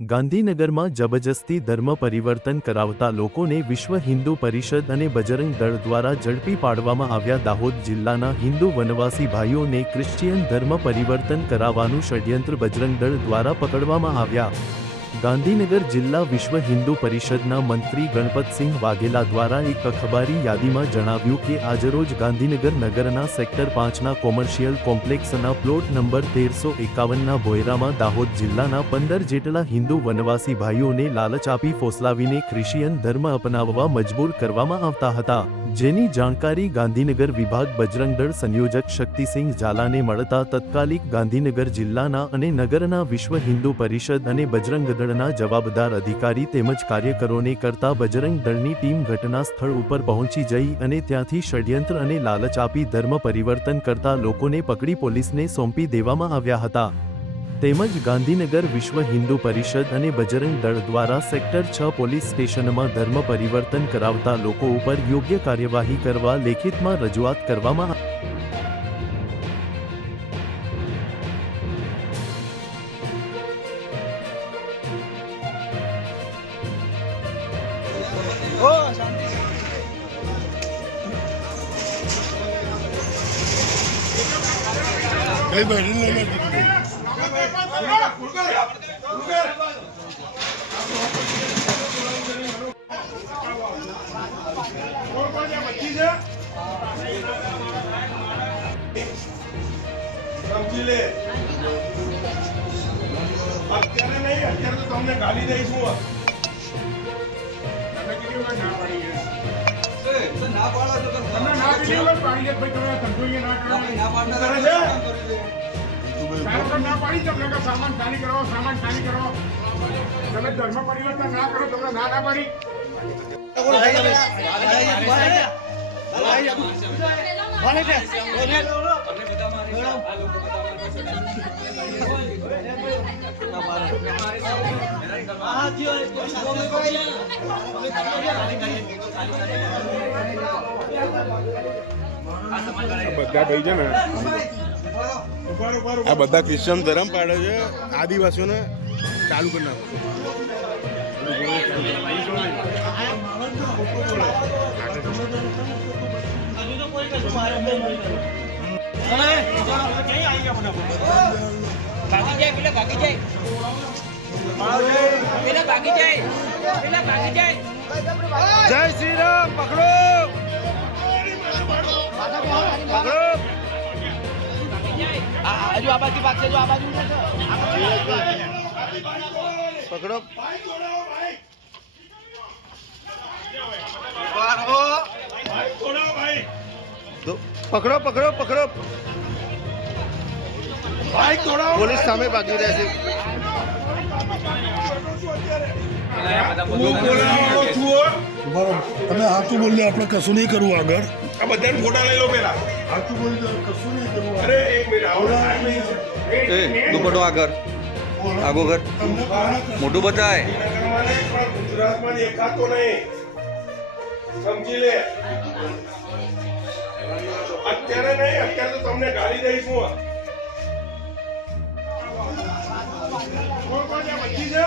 ગાંધીનગરમાં જબરજસ્તી ધર્મ પરિવર્તન કરાવતા લોકોને વિશ્વ હિન્દુ પરિષદ અને બજરંગ દળ દ્વારા ઝડપી પાડવામાં આવ્યા દાહોદ જિલ્લાના હિન્દુ વનવાસી ભાઈઓને ક્રિશ્ચિયન ધર્મ પરિવર્તન કરાવવાનું ષડયંત્ર બજરંગ દળ દ્વારા પકડવામાં આવ્યા. ગાંધીનગર જિલ્લા વિશ્વ હિન્દુ પરિષદના મંત્રી ગણપતસિંહ વાઘેલા દ્વારા એક અખબારી યાદીમાં જણાવ્યું કે આજરોજ ગાંધીનગર નગરના સેક્ટર પાંચના કોમર્શિયલ કોમ્પ્લેક્સના પ્લોટ નંબર તેરસો એકાવનના ભોયરામાં દાહોદ જિલ્લાના પંદર જેટલા હિન્દુ વનવાસી ભાઈઓને લાલચ આપી ફોસલાવીને ખ્રિશ્ચિયન ધર્મ અપનાવવા મજબૂર કરવામાં આવતા હતા. જેની જાણકારી ગાંધીનગર વિભાગ બજરંગ દળ સંયોજક શક્તિસિંહ ઝાલાને મળતા તત્કાલિક ગાંધીનગર જિલ્લાના અને નગરના વિશ્વ હિન્દુ પરિષદ અને બજરંગ દળના જવાબદાર અધિકારી તેમજ કાર્યકરોને કરતા બજરંગ દળની ટીમ ઘટના સ્થળ ઉપર પહોંચી જઈ અને ત્યાંથી ષડયંત્ર અને લાલચ આપી ધર્મ પરિવર્તન કરતા લોકોને પકડી પોલીસને સોંપી દેવામાં આવ્યા હતા. તેમજ ગાંધીનગર વિશ્વ હિન્દુ પરિષદ અને બજરંગ દળ દ્વારા સેક્ટર છ પોલીસ સ્ટેશનમાં ધર્મ પરિવર્તન કરાવતા લોકો ઉપર યોગ્ય કાર્યવાહી કરવા લેખિતમાં રજૂઆત કરવામાં કઈ સમજી લે અત્યારે નહીં અત્યારે તો તમને ગાલી દઈશું તમે કીધું કે ના પાડી છે. ના પાડો તો તમે ના કીધું પાડી છે, ભાઈ તમે અહીંયા ના પાડનાર દે. તો ના પાડી તમને કે સામાન ખાલી કરો સામાન ખાલી કરો તમે ધર્મ પરિવર્તન ના કરો તમને ના ના પાડી બધા ભાઈ છે ને આ બધા ક્રિશ્ચન ધર્મ પાડે છે. આદિવાસીઓને ચાલુ કરી નાખો. જાય શ્રી રામ પકડો. હજુ આ બાજુ છે જો આ બાજુ પકડો. પકડો પકડો પકડો. પોલીસ સામે ભાગી રહ્યા છે. તમે હાથું બોલ્યો આપણે કશું નહીં કરવું આગળ. આ બધાને ફોટા લઈ લો પેલા હાથું બોલી કશું નહીં કરવું અરે એક મિનિટ. એ દુપટ્ટો આગળ આગો ઘર મોટું બતાય ગુજરાતમાં દેખાતો નહીં સમજી લે અત્યારે નહીં અત્યારે તો તમને ગાડી દઈશું છે